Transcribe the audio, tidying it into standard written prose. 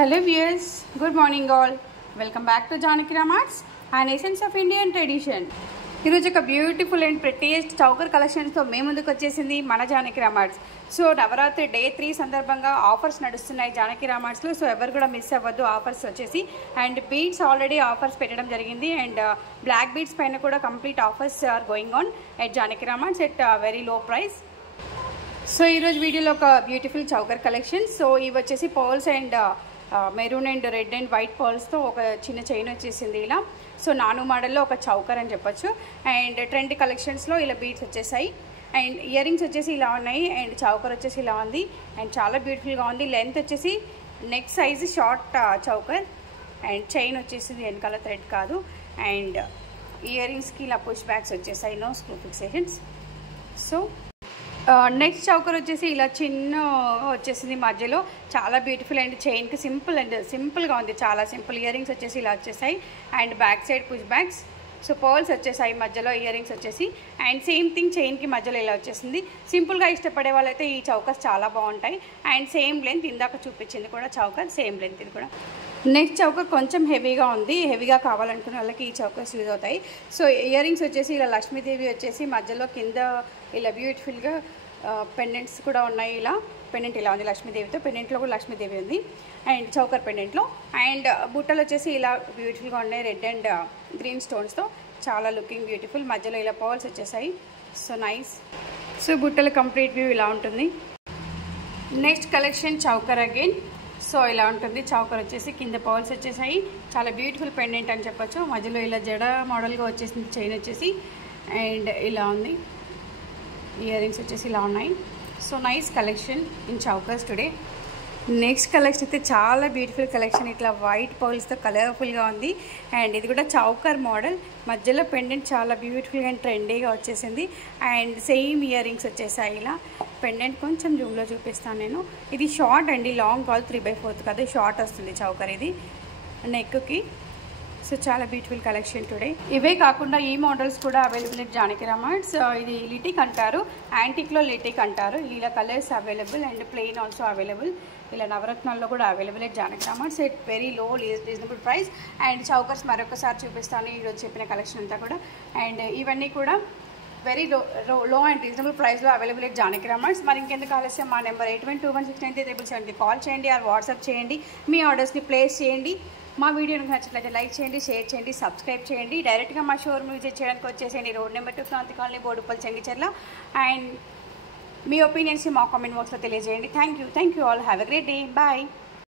Hello viewers, good morning all. Welcome back to Janaki Ramarts, an essence of Indian tradition. ఈరోజు ఒక beautiful and ప్రెటీయెస్ట్ choker కలెక్షన్స్తో మేము ముందుకు వచ్చేసింది మన జానకి రామార్ట్స్. సో నవరాత్రి డే 3 సందర్భంగా ఆఫర్స్ నడుస్తున్నాయి జానకి రామార్ట్స్లో. సో ఎవరు కూడా మిస్ అవ్వద్దు ఆఫర్స్ వచ్చేసి. అండ్ బీడ్స్ ఆల్రెడీ ఆఫర్స్ పెట్టడం జరిగింది. అండ్ బ్లాక్ బీడ్స్ పైన కూడా complete offers are going on at Janaki Ramarts at very low price. So ఈరోజు వీడియోలో ఒక బ్యూటిఫుల్ చౌకర్ కలెక్షన్. సో ఇవి వచ్చేసి pearls and maroon and red and white పర్ల్స్తో ఒక చిన్న చైన్ వచ్చేసింది ఇలా. సో నాను మోడల్లో ఒక చౌకర్ అని చెప్పొచ్చు. అండ్ ట్రెండ్ కలెక్షన్స్లో ఇలా బీడ్స్ వచ్చేసాయి. అండ్ ఇయర్ రింగ్స్ వచ్చేసి ఇలా ఉన్నాయి. అండ్ చౌకర్ వచ్చేసి ఇలా ఉంది. అండ్ చాలా బ్యూటిఫుల్గా ఉంది. లెంత్ వచ్చేసి neck size short choker. And chain వచ్చేసింది వెనకాల థ్రెడ్ కాదు. అండ్ ఇయర్ రింగ్స్కి ఇలా పుష్ బ్యాక్స్ వచ్చేసాయి, no screw fixations. So next choker వచ్చేసి ఇలా చిన్న వచ్చేసింది మధ్యలో, చాలా బ్యూటిఫుల్. అండ్ చైన్కి సింపుల్గా ఉంది, చాలా సింపుల్. ఇయర్ రింగ్స్ వచ్చేసి ఇలా వచ్చేసాయి. And back side push backs. So pearls వచ్చేసాయి మధ్యలో, ఇయర్ రింగ్స్ వచ్చేసి. అండ్ సేమ్ థింగ్ చైన్కి మధ్యలో ఇలా వచ్చేసింది. సింపుల్గా ఇష్టపడే వాళ్ళైతే ఈ చౌకర్స్ చాలా బాగుంటాయి. అండ్ సేమ్ లెంత్, ఇందాక చూపించింది కూడా చౌకర్ సేమ్ లెంత్ ఇది కూడా. నెక్స్ట్ చౌకర్ కొంచెం హెవీగా ఉంది. హెవీగా కావాలనుకునే వాళ్ళకి ఈ చౌకర్స్ యూజ్ అవుతాయి. సో ఇయర్ రింగ్స్ వచ్చేసి ఇలా లక్ష్మీదేవి వచ్చేసి మధ్యలో కింద ఇలా బ్యూటిఫుల్గా పెండెంట్స్ కూడా ఉన్నాయి. ఇలా పెండెంట్ ఇలా ఉంది లక్ష్మీదేవితో. పెండెంట్లో కూడా లక్ష్మీదేవి ఉంది. And choker పెండెంట్లో. అండ్ బుట్టలు వచ్చేసి ఇలా బ్యూటిఫుల్గా ఉన్నాయి, రెడ్ అండ్ గ్రీన్ స్టోన్స్తో. చాలా లుకింగ్ బ్యూటిఫుల్. మధ్యలో ఇలా పర్ల్స్ వచ్చేసాయి. So nice. సో బుట్టల కంప్లీట్ వ్యూ ఇలా ఉంటుంది. Next collection choker again. So ఇలా ఉంటుంది చౌకర్ వచ్చేసి. కింద పర్ల్స్ వచ్చేసాయి. చాలా బ్యూటిఫుల్ పెండెంట్ అని చెప్పొచ్చు. మధ్యలో ఇలా జడ మోడల్గా వచ్చేసింది చైన్ వచ్చేసి. అండ్ ఇలా ఉంది. ఇయర్ రింగ్స్ వచ్చేసి ఇలా ఉన్నాయి. So nice collection in chokers today. Next collection అయితే చాలా బ్యూటిఫుల్ కలెక్షన్. ఇట్లా వైట్ పర్ల్స్తో కలర్ఫుల్గా ఉంది. అండ్ ఇది కూడా చౌకర్ మోడల్. మధ్యలో పెండెంట్ చాలా బ్యూటిఫుల్గా అండ్ ట్రెండీగా వచ్చేసింది. అండ్ సేమ్ ఇయర్ రింగ్స్ వచ్చేసాయి ఇలా. పెండెంట్ కొంచెం జూమ్లో చూపిస్తాను నేను. ఇది షార్ట్ అండి, లాంగ్ కాల్ 3/4 కదా, షార్ట్ వస్తుంది చౌకర్ ఇది నెక్కి. సో చాలా బ్యూటిఫుల్ కలెక్షన్ టుడే. ఇవే కాకుండా ఈ మోడల్స్ కూడా అవైలబుల్ ఎట్ జానకి రామార్ట్స్. ఇది లిటిక్ అంటారు, యాంటిక్లో లిటిక్ అంటారు. ఇలా colours available and plain also available. ఇలా నవరత్నాల్లో కూడా available at Janaki Ramarts at very low reasonable price. And chokers మరొకసారి చూపిస్తాను ఈరోజు చెప్పిన కలెక్షన్ అంతా కూడా. అండ్ ఇవన్నీ కూడా వెరీ లో అండ్ రీజనబుల్ ప్రైస్లో అవైలబుల్ ఎట్ జానకి రామార్ట్స్. మరి ఇంకెందుకు ఆలస్యం, మా నెంబర్ 8121693370 కాల్ చేయండి ఆర్ వాట్సాప్ చేయండి. మీ ఆర్డర్స్ని ప్లేస్ చేయండి. మా వీడియోని నచ్చినట్లయితే లైక్ చేయండి, షేర్ చేయండి, సబ్స్క్రైబ్ చేయండి. డైరెక్ట్గా మా షోరూమ్ విజిట్ చేయడానికి వచ్చేసేయండి. Road number 2 Kranti colony, Boduppally, Chengicherla. And మీ ఒపీనియన్స్ మా కామెంట్ బాక్స్లో తెలియజేయండి. Thank you all. Have a great day. Bye.